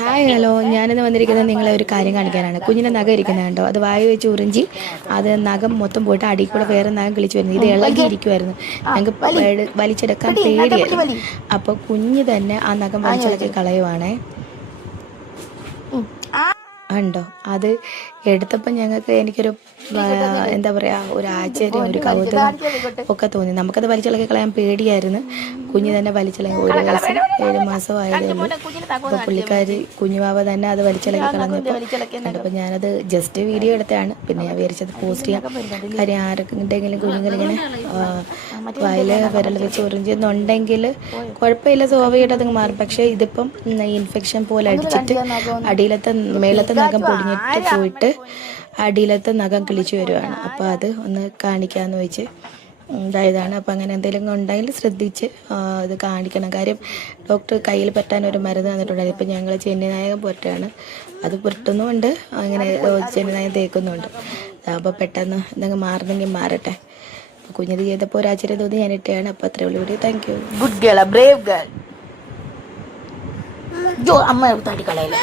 Hi hello, ഞാനിന്ന് വന്നിരിക്കുന്നത് നിങ്ങളെ ഒരു കാര്യം കാണിക്കാനാണ്. കുഞ്ഞിൻ്റെ നഖം ഇരിക്കുന്നത് കണ്ടോ? അത് വായി വെച്ച് ഉറിഞ്ചി അത് നഖം മൊത്തം പോയിട്ട് അടിയിൽ കൂടെ വേറെ നഖം കിളിച്ചു വരുന്നു. ഇത് ഇളകിയിരിക്കുമായിരുന്നു. ഞങ്ങൾക്ക് വലിച്ചെടുക്കാൻ പേടിയായിരുന്നു. അപ്പോൾ കുഞ്ഞ് തന്നെ ആ നഖം വലിച്ചിളക്കി കളയുവാണേ. ഉണ്ടോ? അത് എടുത്തപ്പോൾ എനിക്കൊരു എന്താ പറയുക, ഒരു ആശ്ചര്യം, ഒരു കൗതുകം ഒക്കെ തോന്നി. നമുക്കത് വലിച്ചിളക്കി കളയാൻ പേടിയായിരുന്നു. കുഞ്ഞ് തന്നെ വലിച്ചിളക്കി 1 വയസ്സ് 7 മാസം ആയതേ ഉള്ളൂ. അപ്പോൾ പുള്ളിക്കാരി കുഞ്ഞുവാവ തന്നെ അത് വലിച്ചിളക്കി കളഞ്ഞപ്പോൾ കണ്ടപ്പോൾ ഞാനത് ജസ്റ്റ് വീഡിയോ എടുത്തതാണ്. പിന്നെ ഞാൻ വിചാരിച്ചത് പോസ്റ്റ് ചെയ്യാം. കാര്യം ആർക്കെങ്കിലും കുഞ്ഞുങ്ങളിങ്ങനെ വായിൽ വിരൽ വെച്ച് ഉറിഞ്ചെന്നുണ്ടെങ്കിൽ കുഴപ്പമില്ല, സ്വാഭാവികമായിട്ട് അതങ്ങ് മാറും. പക്ഷേ ഇതിപ്പം ഇൻഫെക്ഷൻ പോലെ അടിച്ചിട്ട് മേളത്തെ നഖം പൊടിഞ്ഞിട്ട് പോയിട്ട് അടിയിലത്തെ നഖം കിളിച്ചു വരുവാണ്. അപ്പോൾ അത് ഒന്ന് കാണിക്കാമെന്ന് വെച്ച് ഇതായതാണ്. അപ്പോൾ അങ്ങനെ എന്തെങ്കിലും ഉണ്ടെങ്കിൽ ശ്രദ്ധിച്ച് ഇത് കാണിക്കണം. കാര്യം ഡോക്ടർ കയ്യിൽ പറ്റാൻ ഒരു മരുന്ന് തന്നിട്ടുണ്ടായിരുന്നു. ഇപ്പം ഞങ്ങൾ ചെന്നിനായകം പുരട്ടാണ്. അത് പുരട്ടുന്നുമുണ്ട്, അങ്ങനെ ചെന്നിനായകം തേക്കുന്നുണ്ട്. അപ്പോൾ പെട്ടെന്ന് എന്തെങ്കിലും മാറണമെങ്കിൽ മാറട്ടെ. കുഞ്ഞത് ചെയ്തപ്പോൾ ഒരു ആശ്ചര്യം തോന്നി, ഞാൻ ഇട്ടയാണ്. അപ്പോൾ അത്രേ ഉള്ളൂ. Video. Thank you. Good girl, Brave girl. അമ്മ തട്ടിക്കളയില്ല.